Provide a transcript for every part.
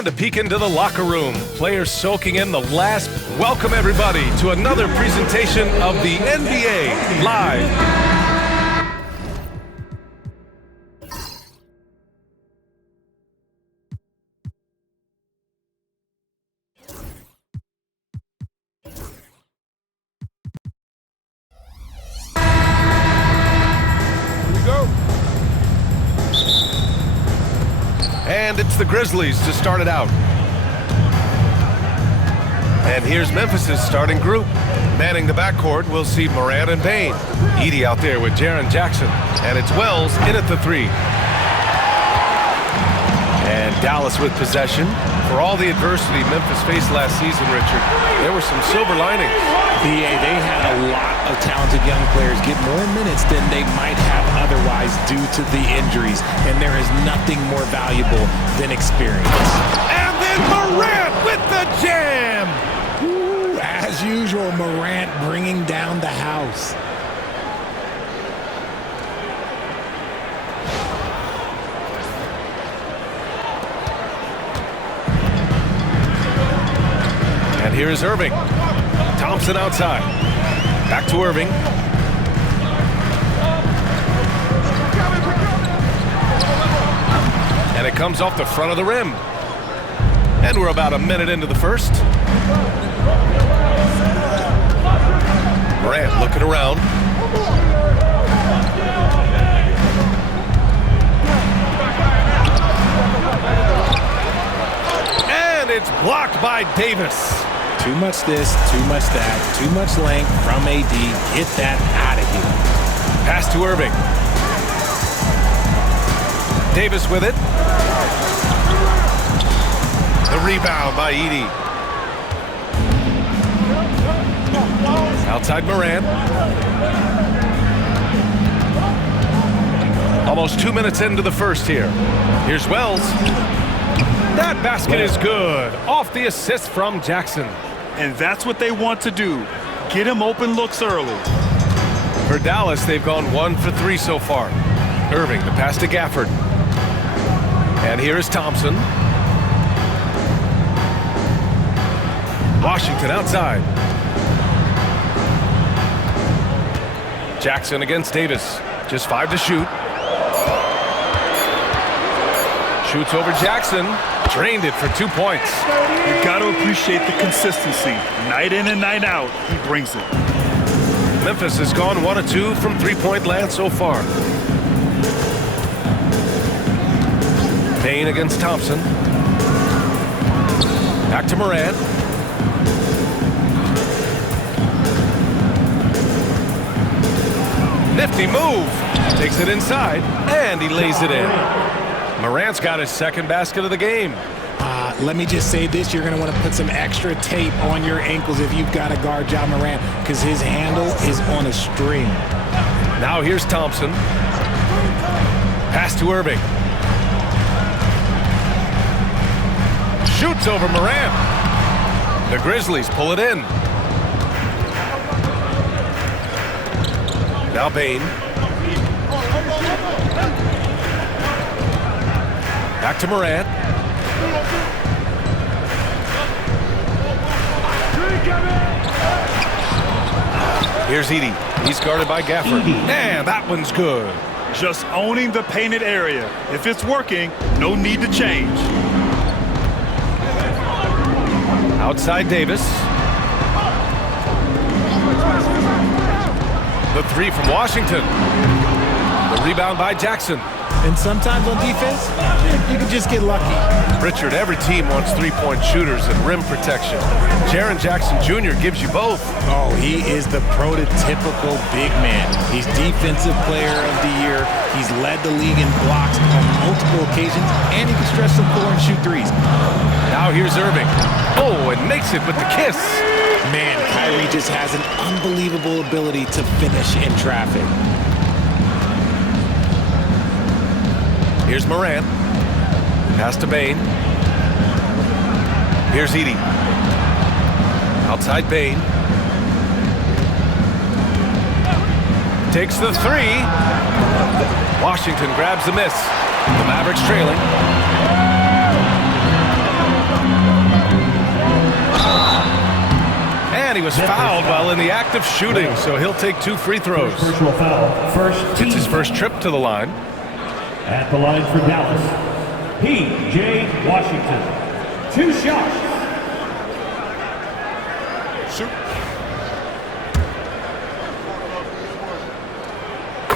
And a peek into the locker room. Players soaking in the last. Welcome, everybody, to another presentation of the NBA Live. And it's the Grizzlies to start it out. And here's Memphis' starting group. Manning the backcourt, we'll see Morant and Bane. Edey out there with Jaren Jackson. And it's Wells in at the three. And Dallas with possession. For all the adversity Memphis faced last season, Richard, there were some silver linings. They had a lot of talented young players get more minutes than they might have otherwise due to the injuries. And there is nothing more valuable than experience. And then Morant with the jam! Ooh, as usual, Morant bringing down the house. And here is Irving. Thompson outside. Back to Irving. And it comes off the front of the rim. And we're about a minute into the first. Morant looking around. And it's blocked by Davis. Too much this, too much that, too much length from AD. Get that out of here. Pass to Irving. Davis with it. The rebound by Edey. Outside Morant. Almost 2 minutes into the first here. Here's Wells. That basket is good. Off the assist from Jackson. And that's what they want to do. Get him open looks early. For Dallas, they've gone 1 for 3 so far. Irving, the pass to Gafford. And here is Thompson. Washington outside. Jackson against Davis. Just 5 to shoot. Shoots over Jackson. Drained it for 2 points. You got to appreciate the consistency. Night in and night out, he brings it. Memphis has gone 1 of 2 from three-point land so far. Payne against Thompson. Back to Morant. Nifty move. Takes it inside, and he lays it in. Morant's got his second basket of the game. Let me just say this. You're going to want to put some extra tape on your ankles if you've got to guard Ja Morant because his handle is on a string. Now here's Thompson. Pass to Irving. Shoots over Morant. The Grizzlies pull it in. Now Bane. Back to Morant. Here's Edey. He's guarded by Gafford. And that one's good. Just owning the painted area. If it's working, no need to change. Outside Davis. The three from Washington. The rebound by Jackson. And sometimes on defense, you can just get lucky. Richard, every team wants three-point shooters and rim protection. Jaren Jackson Jr. gives you both. Oh, he is the prototypical big man. He's Defensive Player of the Year. He's led the league in blocks on multiple occasions, and he can stretch the floor and shoot threes. Now here's Irving. Oh, and makes it with the kiss. Man, Kyrie just has an unbelievable ability to finish in traffic. Here's Morant. Pass to Bane. Here's Edey. Outside Bane. Takes the three. Washington grabs the miss. The Mavericks trailing. And he was fouled while in the act of shooting, so he'll take 2 free throws. Personal foul. It's his first trip to the line. At the line for Dallas, P.J. Washington. 2 shots.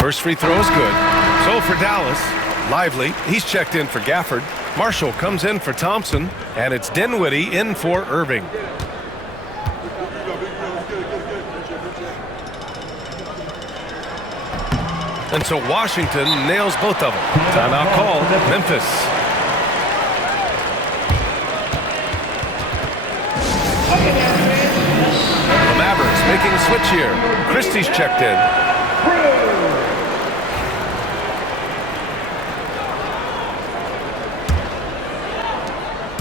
First free throw is good. So for Dallas, Lively, he's checked in for Gafford. Marshall comes in for Thompson, and it's Dinwiddie in for Irving. And so Washington nails both of them. Timeout call, Memphis. The Mavericks making a switch here. Christie's checked in.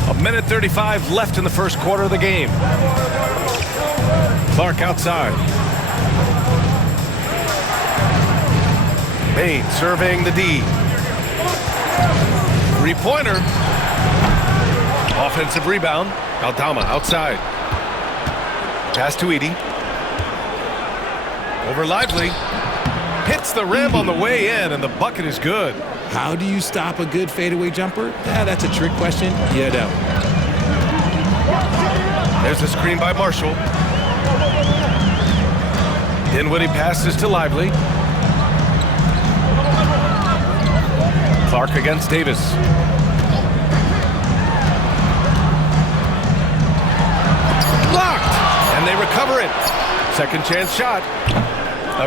A minute 35 left in the first quarter of the game. Clark outside. Bain serving the D. 3-pointer. Offensive rebound. Aldama outside. Pass to Edey. Over Lively. Hits the rim on the way in, and the bucket is good. How do you stop a good fadeaway jumper? That's a trick question. You don't. There's a screen by Marshall. Dinwiddie passes to Lively. Clark against Davis. Blocked! And they recover it. Second chance shot.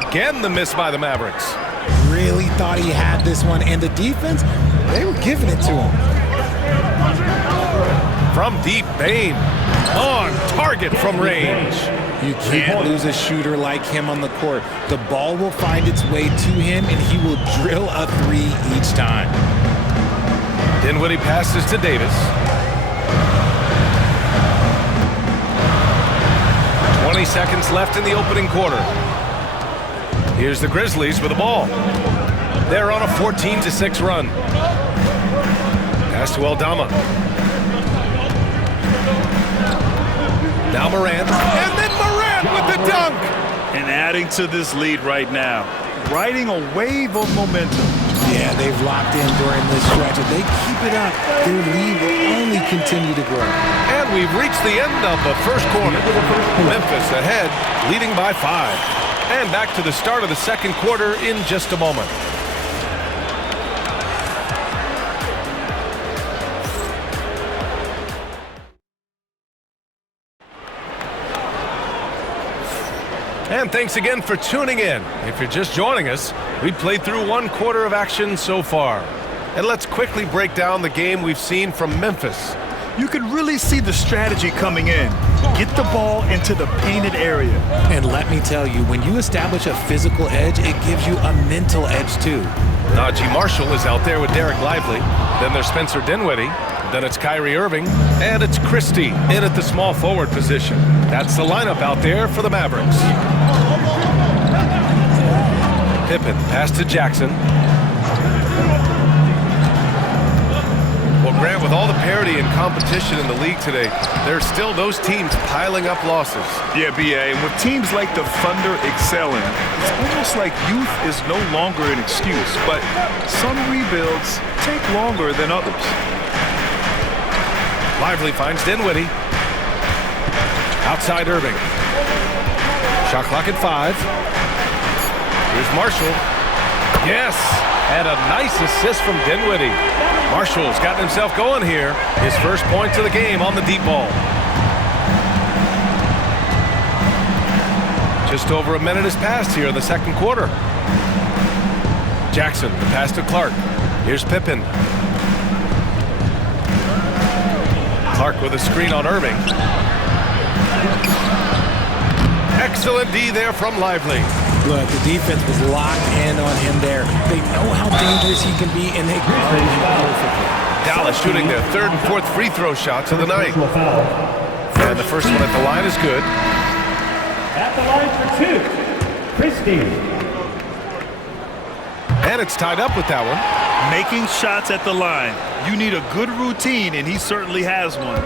Again, the miss by the Mavericks. Really thought he had this one, and the defense, they were giving it to him. From deep, Bain. On target from range. You can't lose a shooter like him on the court. The ball will find its way to him, and he will drill a 3 each time. Dinwiddie passes to Davis. 20 seconds left in the opening quarter. Here's the Grizzlies with the ball. They're on a 14-6 run. Pass to Aldama. Now Morant. And then Morant with the dunk! And adding to this lead right now. Riding a wave of momentum. Yeah, they've locked in during this stretch. If they keep it up, their lead will only continue to grow. And we've reached the end of the first quarter. Memphis ahead, leading by 5. And back to the start of the second quarter in just a moment. And thanks again for tuning in. If you're just joining us, we've played through 1 quarter of action so far. And let's quickly break down the game we've seen from Memphis. You can really see the strategy coming in. Get the ball into the painted area. And let me tell you, when you establish a physical edge, it gives you a mental edge too. Najee Marshall is out there with Derek Lively. Then there's Spencer Dinwiddie. Then it's Kyrie Irving. And it's Christie in at the small forward position. That's the lineup out there for the Mavericks. Pippen pass to Jackson. Well, Grant, with all the parity and competition in the league today, there's still those teams piling up losses. Yeah, B.A., and with teams like the Thunder excelling, it's almost like youth is no longer an excuse, but some rebuilds take longer than others. Lively finds Dinwiddie. Outside Irving. Shot clock at 5. Here's Marshall. Yes! And a nice assist from Dinwiddie. Marshall's gotten himself going here. His first points of the game on the deep ball. Just over a minute has passed here in the second quarter. Jackson, the pass to Clark. Here's Pippen. Clark with a screen on Irving. Excellent D there from Lively. Look, the defense was locked in on him there. They know how dangerous he can be, and they guarded him perfectly. Dallas shooting their 3rd and 4th free throw shots of the night. And the first one at the line is good. At the line for 2, Christie. And it's tied up with that one. Making shots at the line. You need a good routine, and he certainly has one.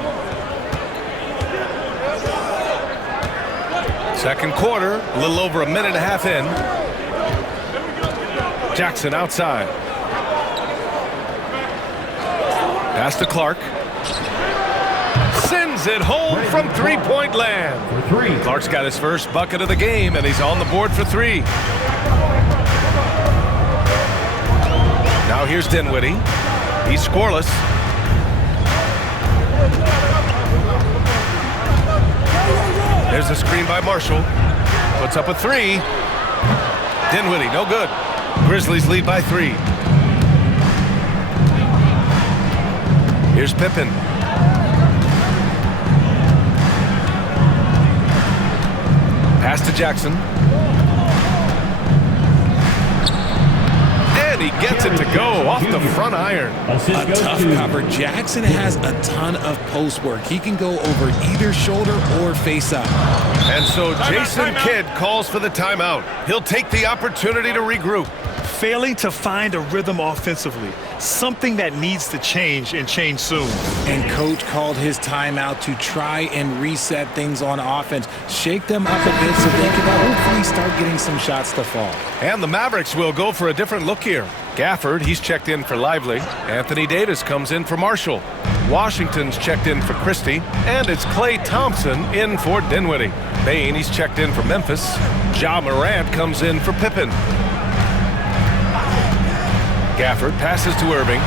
Second quarter, a little over a minute and a half in. Jackson outside. Pass to Clark. Sends it home from three-point land. Clark's got his first bucket of the game, and he's on the board for three. Now here's Dinwiddie. He's scoreless. There's a screen by Marshall. Puts up a three. Dinwiddie, no good. Grizzlies lead by 3. Here's Pippen. Pass to Jackson. And he gets it to go off the front iron. A tough cover. Jackson has a ton of post work. He can go over either shoulder or face up. And so Jason Kidd calls for the timeout. He'll take the opportunity to regroup. Failing to find a rhythm offensively, something that needs to change and change soon. And coach called his timeout to try and reset things on offense, shake them up a bit so they can hopefully start getting some shots to fall. And the Mavericks will go for a different look here. Gafford, he's checked in for Lively. Anthony Davis comes in for Marshall. Washington's checked in for Christie. And it's Klay Thompson in for Dinwiddie. Bane, he's checked in for Memphis. Ja Morant comes in for Pippen. Gafford passes to Irving,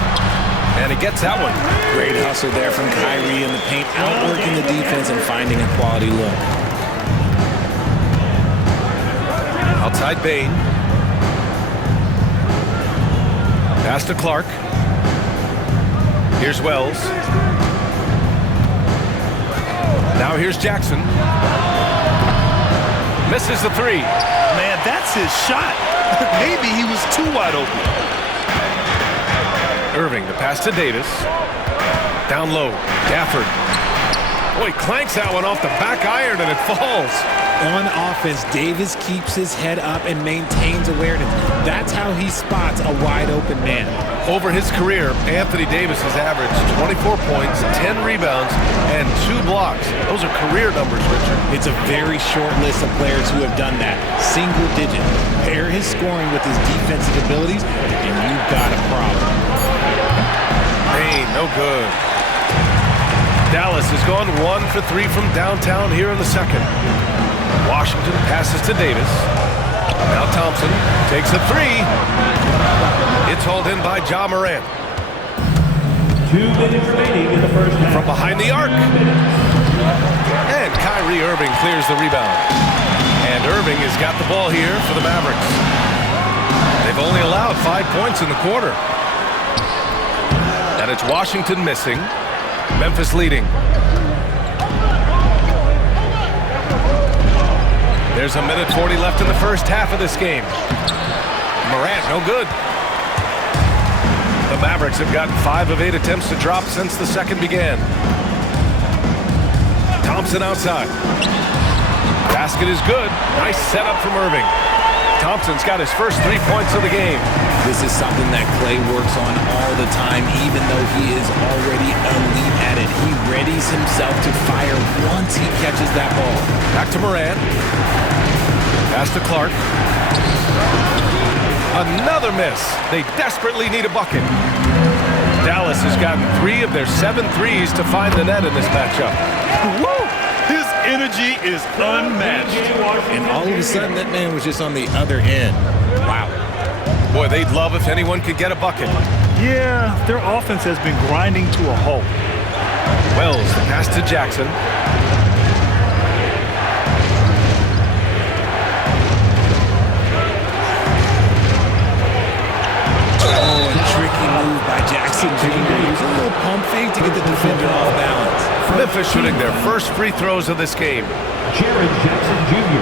and he gets that one. Great hustle there from Kyrie in the paint, outworking the defense and finding a quality look. Outside Bane. Pass to Clark. Here's Wells. Now here's Jackson. Misses the three. Man, that's his shot. Maybe he was too wide open. Irving, the pass to Davis. Down low, Gafford. Oh, he clanks that one off the back iron and it falls. On offense, Davis keeps his head up and maintains awareness. That's how he spots a wide open man. Over his career, Anthony Davis has averaged 24 points, 10 rebounds, and 2 blocks. Those are career numbers, Richard. It's a very short list of players who have done that. Single digit. Pair his scoring with his defensive abilities, and you've got a problem. Bane, no good. Dallas has gone 1 for 3 from downtown here in the second. Washington passes to Davis. Now Thompson takes a 3. It's hauled in by Ja Morant. 2 minutes remaining in the first half. From behind the arc. And Kyrie Irving clears the rebound. And Irving has got the ball here for the Mavericks. They've only allowed 5 points in the quarter. And it's Washington missing. Memphis leading. There's a minute 40 left in the first half of this game. Morant, no good. The Mavericks have gotten 5 of 8 attempts to drop since the second began. Thompson outside. Basket is good. Nice setup from Irving. Thompson's got his first 3 points of the game. This is something that Klay works on all the time, even though he is already elite at it. He readies himself to fire once he catches that ball. Back to Morant. Pass to Clark. Another miss. They desperately need a bucket. Dallas has gotten 3 of their 7 threes to find the net in this matchup. Woo! His energy is unmatched. And all of a sudden, that man was just on the other end. Wow. Boy, they'd love if anyone could get a bucket. Yeah, their offense has been grinding to a halt. Wells, the pass to Jackson. Oh, a tricky move by Jackson Jr. He was a little pump fake to get the defender off balance. Memphis shooting their first free throws of this game. Jared Jackson Jr.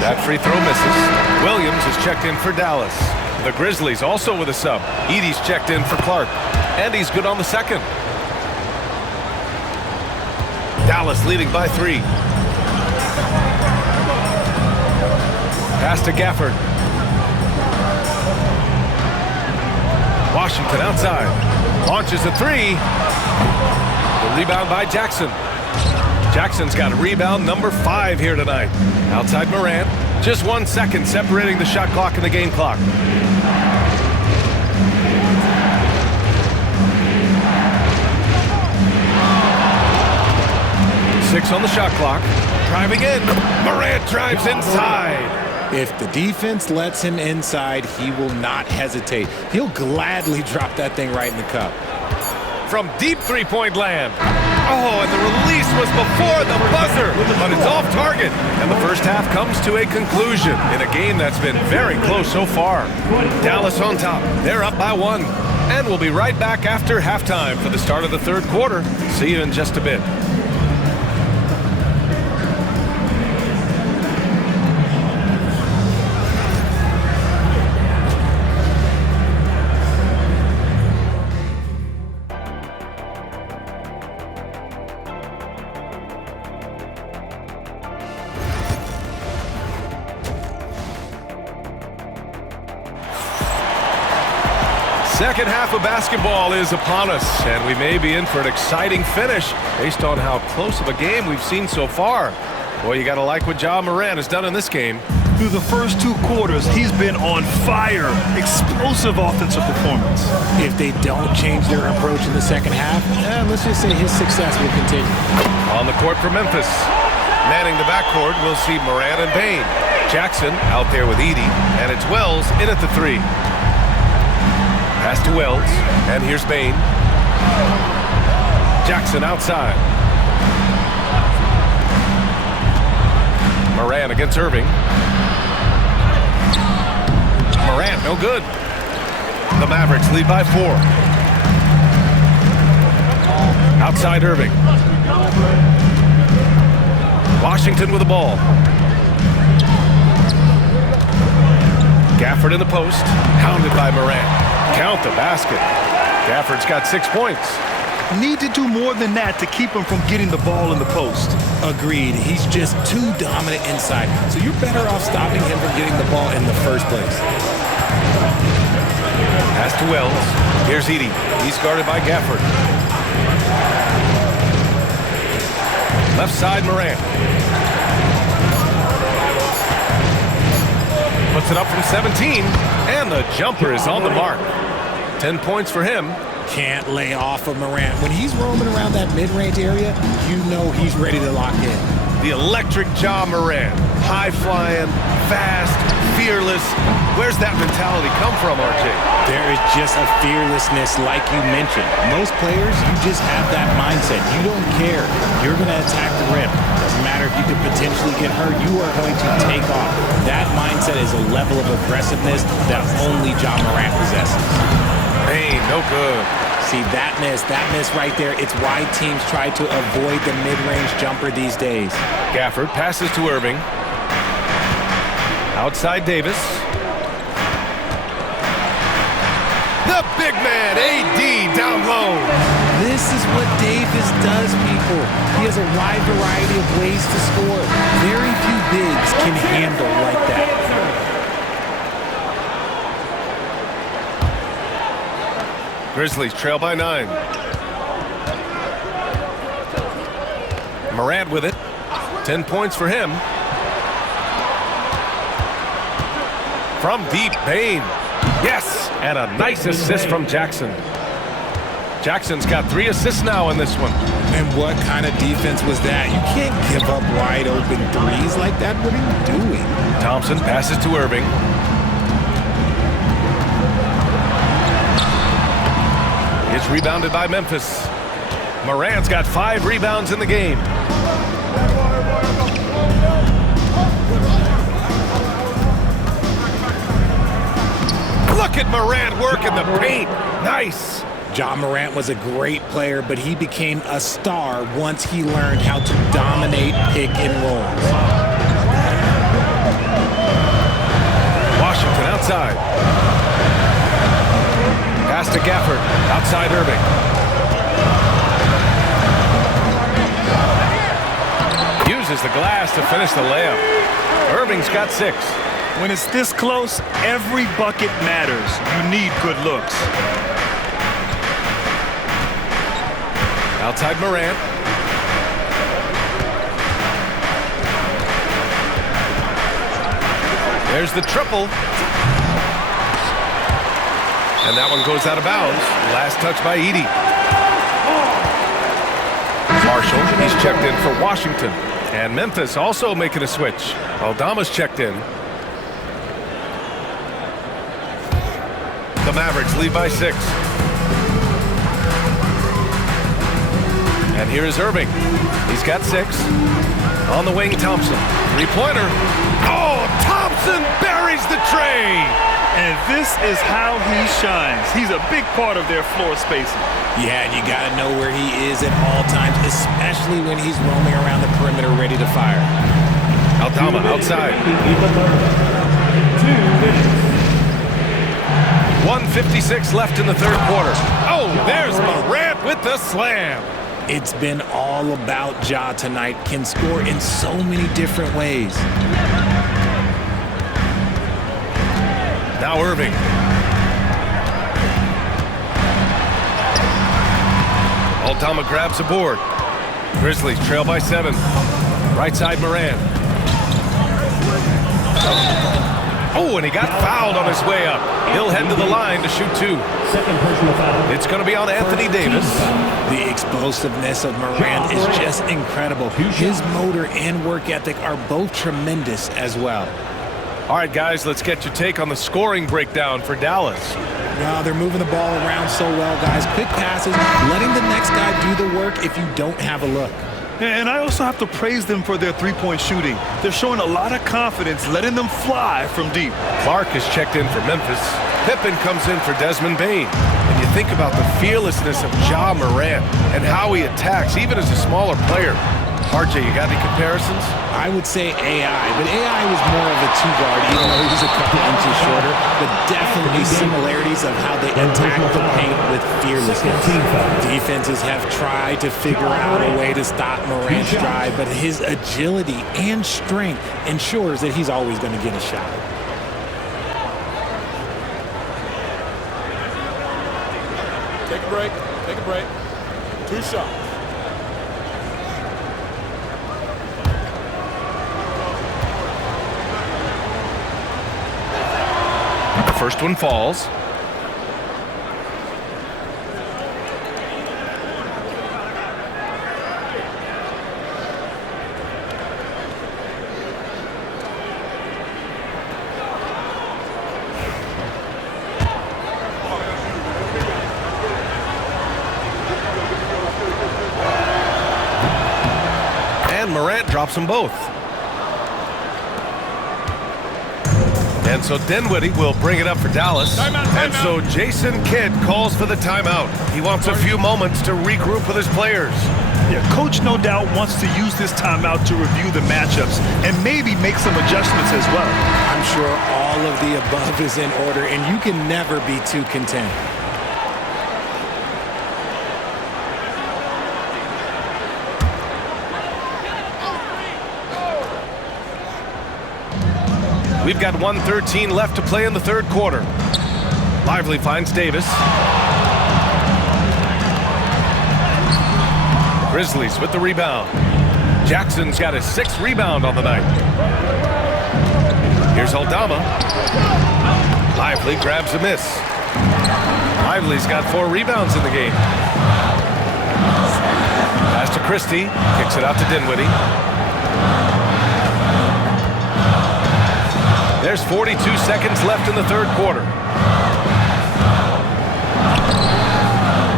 That free throw misses. Williams is checked in for Dallas. The Grizzlies also with a sub. Edey's checked in for Clark. And he's good on the second. Dallas leading by 3. Pass to Gafford. Washington outside. Launches a 3. The rebound by Jackson. Jackson's got rebound number 5 here tonight. Outside Morant. Just 1 second separating the shot clock and the game clock. 6 on the shot clock. Driving in. Morant drives inside. If the defense lets him inside, he will not hesitate. He'll gladly drop that thing right in the cup. From deep three-point land. Oh, and the release was before the buzzer, but it's off target. And the first half comes to a conclusion in a game that's been very close so far. Dallas on top. They're up by 1. And we'll be right back after halftime for the start of the third quarter. See you in just a bit. Second half of basketball is upon us, and we may be in for an exciting finish based on how close of a game we've seen so far. Boy, you got to like what Ja Morant has done in this game. Through the first 2 quarters, he's been on fire. Explosive offensive performance. If they don't change their approach in the second half, let's just say his success will continue. On the court for Memphis. Manning the backcourt, we'll see Morant and Bane. Jackson out there with Edey, and it's Wells in at the 3. Pass to Wells, and here's Bane. Jackson outside. Morant against Irving. Morant, no good. The Mavericks lead by 4. Outside Irving. Washington with the ball. Gafford in the post, hounded by Morant. Count the basket. Gafford's got 6 points. Need to do more than that to keep him from getting the ball in the post. Agreed. He's just too dominant inside. So you're better off stopping him from getting the ball in the first place. Pass to Wells. Here's Edey. He's guarded by Gafford. Left side, Morant. Puts it up from 17, and the jumper is on the mark. 10 points for him. Can't lay off of Morant. When he's roaming around that mid-range area, you know he's ready to lock in. The electric Ja Morant. High-flying, fast, fearless. Where's that mentality come from, RJ? There is just a fearlessness like you mentioned. Most players, you just have that mindset. You don't care. You're going to attack the rim. Doesn't matter if you could potentially get hurt. You are going to take off. That mindset is a level of aggressiveness that only Ja Morant possesses. Bane, no good. See, that miss right there, it's why teams try to avoid the mid-range jumper these days. Gafford passes to Irving. Outside Davis. The big man, AD, down low. This is what Davis does, people. He has a wide variety of ways to score. Very few bigs can handle like that. Grizzlies trail by 9. Morant with it. 10 points for him. From deep, Bane. Yes, and a nice assist from Jackson. Jackson's got 3 assists now in this one. And what kind of defense was that? You can't give up wide open threes like that. What are you doing? Thompson passes to Irving. It's rebounded by Memphis. Morant's got 5 rebounds in the game. Look at Morant work in the paint. Nice. Ja Morant was a great player, but he became a star once he learned how to dominate pick and rolls. Washington outside. Pass to Gafford. Outside Irving. Uses the glass to finish the layup. Irving's got 6. When it's this close, every bucket matters. You need good looks. Outside Morant. There's the triple. And that one goes out of bounds. Last touch by Edey. Marshall, he's checked in for Washington. And Memphis also making a switch. Aldama's checked in. The Mavericks lead by 6. And here is Irving. He's got 6. On the wing, Thompson. Three-pointer. Oh, Thompson buries the tray. And this is how he shines. He's a big part of their floor spacing. Yeah, and you got to know where he is at all times, especially when he's roaming around the perimeter ready to fire. Aldama outside. 1:56 left in the third quarter. Oh, there's Morant with the slam. It's been all about Ja tonight. Can score in so many different ways. Now Irving. Aldama grabs a board. Grizzlies trail by 7. Right side Morant. Oh, and he got fouled on his way up. He'll head to the line to shoot 2. Second personal foul. It's going to be on Anthony Davis. The explosiveness of Morant is just incredible. His motor and work ethic are both tremendous as well. All right, guys, let's get your take on the scoring breakdown for Dallas. Wow, they're moving the ball around so well, guys. Quick passes, letting the next guy do the work if you don't have a look. And I also have to praise them for their three-point shooting. They're showing a lot of confidence, letting them fly from deep. Clark is checked in for Memphis. Pippen comes in for Desmond Bane. And you think about the fearlessness of Ja Morant and how he attacks, even as a smaller player. RJ, you got any comparisons? I would say AI, but AI was more of a two-guard, even though he was a couple inches shorter, but definitely similarities of how they attack the paint with fearlessness. Defenses have tried to figure out a way to stop Morant's drive, but his agility and strength ensures that he's always going to get a shot. Take a break. Take a break. 2 shots. First one falls. And Morant drops them both. And so Dinwiddie will bring it up for Dallas. And so Jason Kidd calls for the timeout. He wants a few moments to regroup with his players. Yeah, coach no doubt wants to use this timeout to review the matchups and maybe make some adjustments as well. I'm sure all of the above is in order, and you can never be too content. We've got 1:13 left to play in the third quarter. Lively finds Davis. Grizzlies with the rebound. Jackson's got his 6th rebound on the night. Here's Aldama. Lively grabs a miss. Lively's got 4 rebounds in the game. Pass to Christie. Kicks it out to Dinwiddie. There's 42 seconds left in the third quarter.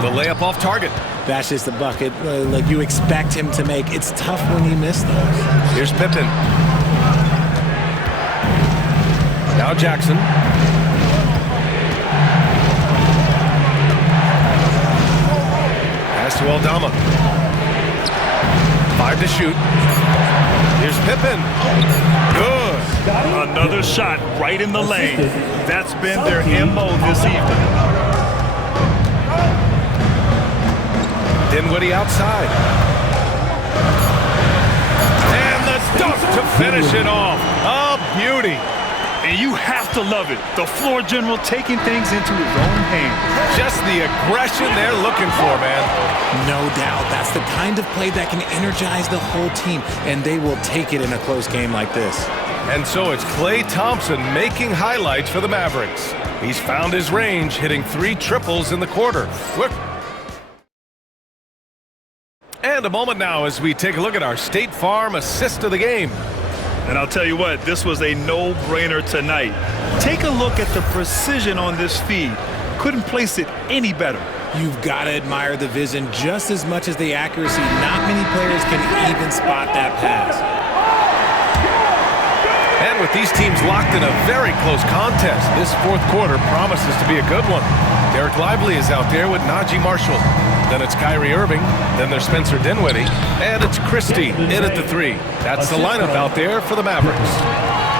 The layup off target. That's just a bucket like you expect him to make. It's tough when you miss those. Here's Pippen. Now Jackson. Pass to Aldama. 5 to shoot. Here's Pippen. Good. Another shot right in the lane. That's been their MO this evening. Dinwiddie outside. And the dunk to finish it off. A beauty. And you have to love it. The floor general taking things into his own hands. Just the aggression they're looking for, man. No doubt. That's the kind of play that can energize the whole team, and they will take it in a close game like this. And so it's Klay Thompson making highlights for the Mavericks. He's found his range, hitting 3 triples in the quarter. And a moment now as we take a look at our State Farm assist of the game. And I'll tell you what, this was a no-brainer tonight. Take a look at the precision on this feed. Couldn't place it any better. You've got to admire the vision just as much as the accuracy. Not many players can even spot that pass. And with these teams locked in a very close contest, this fourth quarter promises to be a good one. Derek Lively is out there with Najee Marshall. Then it's Kyrie Irving. Then there's Spencer Dinwiddie. And it's Christie in at the 3. That's the lineup out there for the Mavericks.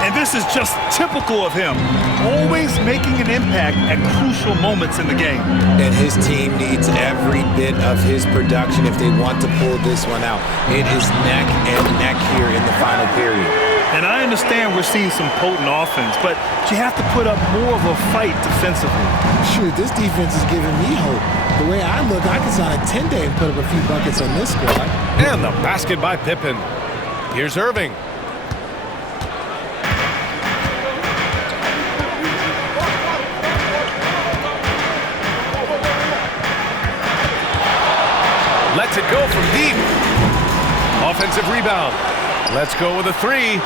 And this is just typical of him, always making an impact at crucial moments in the game. And his team needs every bit of his production if they want to pull this one out. It is neck and neck here in the final period. And I understand we're seeing some potent offense, but you have to put up more of a fight defensively. Shoot, this defense is giving me hope. The way I look, I can sign a 10-day and put up a few buckets on this squad. And the basket by Pippen. Here's Irving. Lets it go from deep. Offensive rebound. Let's go with a 3. And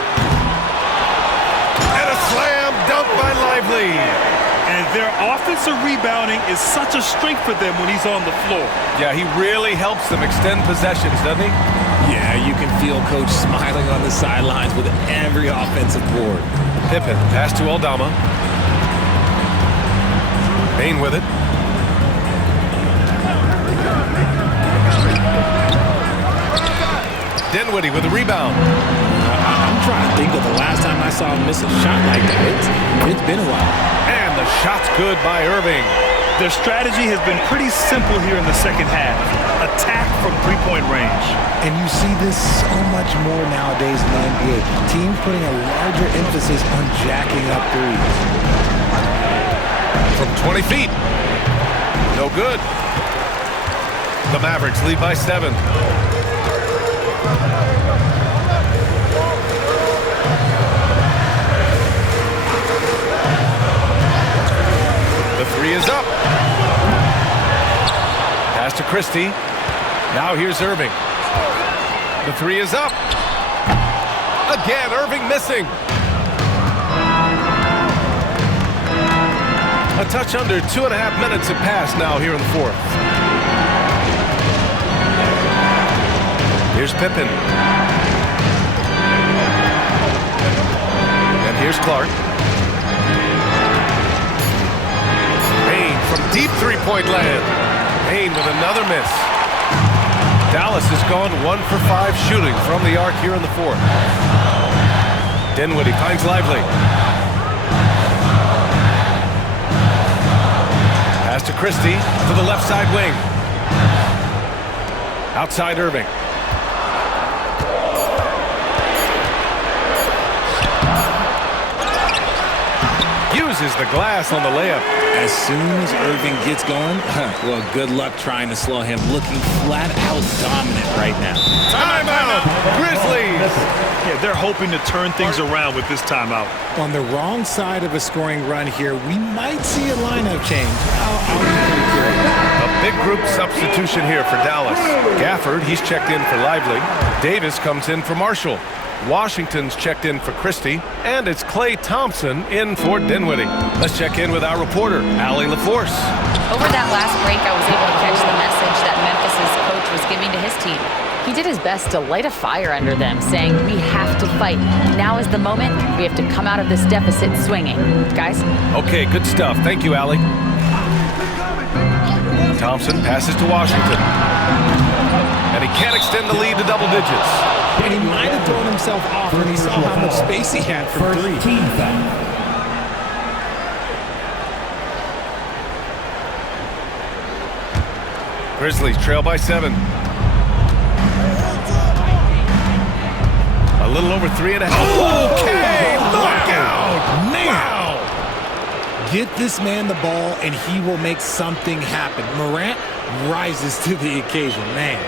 a slam dunk by Lively. And their offensive rebounding is such a strength for them when he's on the floor. Yeah, he really helps them extend possessions, doesn't he? Yeah, you can feel Coach smiling on the sidelines with every offensive board. Pippen, pass to Aldama. Bain with it. Dinwiddie with the rebound. I'm trying to think of the last time I saw him miss a shot like that. It's been a while. And the shot's good by Irving. Their strategy has been pretty simple here in the second half. Attack from three-point range. And you see this so much more nowadays in the NBA. Teams putting a larger emphasis on jacking up threes. From 20 feet. No good. The Mavericks lead by 7. The 3 is up. Pass to Christie. Now here's Irving. The 3 is up. Again, Irving missing. A touch under 2.5 minutes have passed now here in the fourth. Here's Pippen. And here's Clark. Payne from deep three-point land. Payne with another miss. Dallas has gone 1 for 5 shooting from the arc here in the fourth. Dinwiddie finds Lively. Pass to Christie to the left side wing. Outside Irving. Uses the glass on the layup. As soon as Irving gets going, well, good luck trying to slow him. Looking flat out dominant right now. Timeout, Grizzlies. Yeah, they're hoping to turn things around with this timeout. On the wrong side of a scoring run here, we might see a lineup change. I'll be pretty curious. A big group substitution here for Dallas. Gafford, he's checked in for Lively. Davis comes in for Marshall. Washington's checked in for Christie, and it's Klay Thompson in for Dinwiddie. Let's check in with our reporter, Allie LaForce. Over that last break, I was able to catch the message that Memphis's coach was giving to his team. He did his best to light a fire under them, saying, we have to fight. Now is the moment. We have to come out of this deficit swinging. Guys? Okay, good stuff. Thank you, Allie. Thompson passes to Washington. And he can't extend the lead to double digits. And he might have thrown himself off when he saw how much space he had for three. Team foul. Grizzlies trail by 7. A little over 3.5. Okay, look out! Man. Wow! Get this man the ball, and he will make something happen. Morant rises to the occasion, man.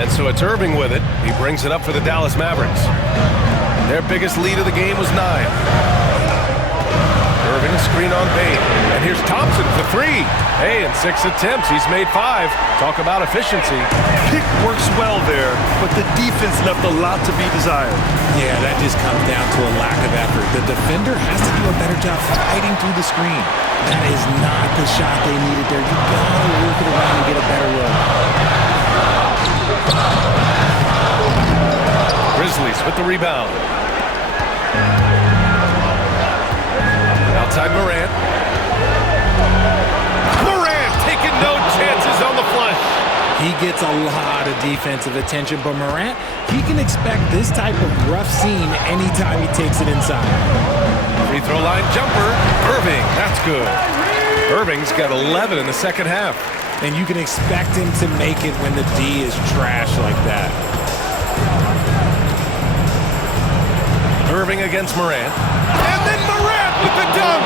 And so it's Irving with it. He brings it up for the Dallas Mavericks. Their biggest lead of the game was 9. Irving, screen on Bane. And here's Thompson for 3. Hey, in 6 attempts, he's made 5. Talk about efficiency. Pick works well there, but the defense left a lot to be desired. Yeah, that just comes down to a lack of effort. The defender has to do a better job fighting through the screen. That is not the shot they needed there. You gotta work it around and get a better look. Grizzlies with the rebound. Outside Morant. Morant taking no chances on the flush. He gets a lot of defensive attention, but Morant, he can expect this type of rough scene anytime he takes it inside. Free throw line jumper. Irving, that's good. Irving's got 11 in the second half. And you can expect him to make it when the D is trash like that. Irving against Morant. And then Morant with the dunk.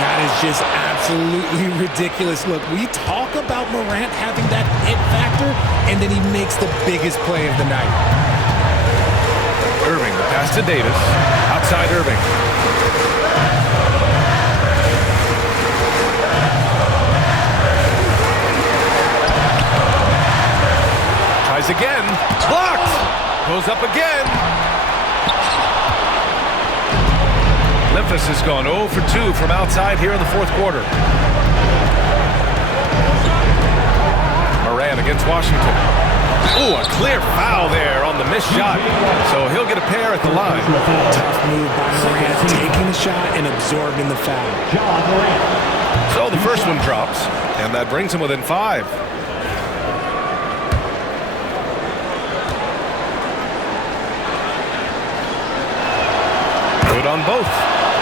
That is just absolutely ridiculous. Look, we talk about Morant having that it factor, and then he makes the biggest play of the night. Irving, the pass to Davis. Outside Irving. Tries again. Blocked. Goes up again. Memphis has gone 0 for 2 from outside here in the fourth quarter. Morant against Washington. Ooh, a clear foul there on the missed shot. So he'll get a pair at the line. Tough move by Morant, taking the shot and absorbing the foul. So the first one drops, and that brings him within 5. Good on both.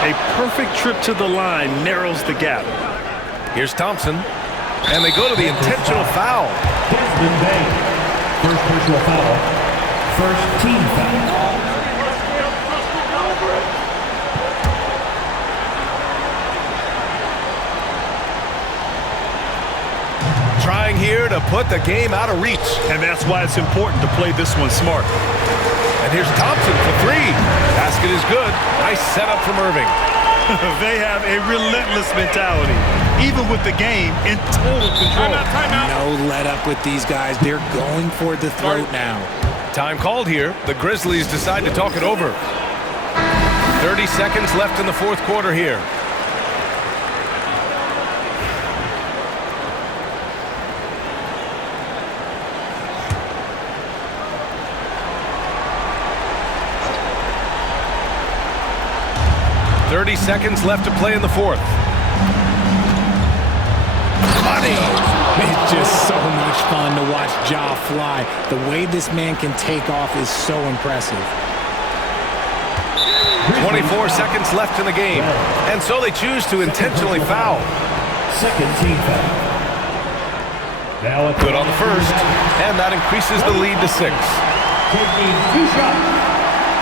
A perfect trip to the line narrows the gap. Here's Thompson, and they go to the intentional foul. Desmond Bane. First personal foul. First team foul. Trying here to put the game out of reach. And that's why it's important to play this one smart. And here's Thompson for 3. Basket is good. Nice setup from Irving. They have a relentless mentality, even with the game in total control. No let up with these guys. They're going for the throat now. Time called here. The Grizzlies decide to talk it over. 30 seconds left in the fourth quarter here. .30 seconds left to play in the fourth. Money! It's just so much fun to watch Ja fly. The way this man can take off is so impressive. 24 seconds left in the game. And so they choose to intentionally foul. Second team foul. Now Good on the first. And that increases the lead to 6. taking 2 shots.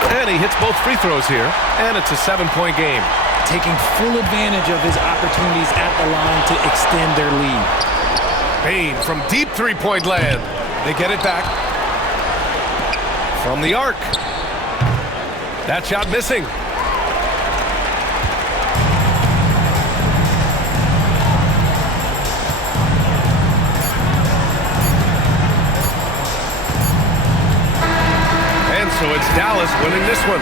And he hits both free throws here. And it's a 7-point game. Taking full advantage of his opportunities at the line to extend their lead. Bane from deep three-point land. They get it back. From the arc. That shot missing. And so it's Dallas winning this one.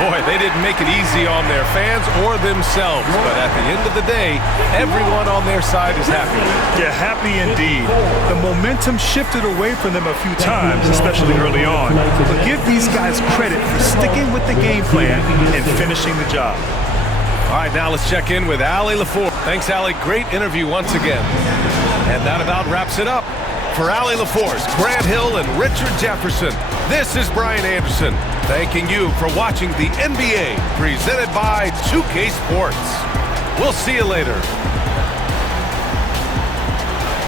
Boy, they didn't make it easy on their fans or themselves. But at the end of the day, everyone on their side is happy. Yeah, happy indeed. The momentum shifted away from them a few times, especially early on. But give these guys credit for sticking with the game plan and finishing the job. All right, now let's check in with Allie LaForce. Thanks, Allie. Great interview once again. And that about wraps it up. For Allie LaForce, Grant Hill, and Richard Jefferson, this is Brian Anderson, thanking you for watching the NBA presented by 2K Sports. We'll see you later.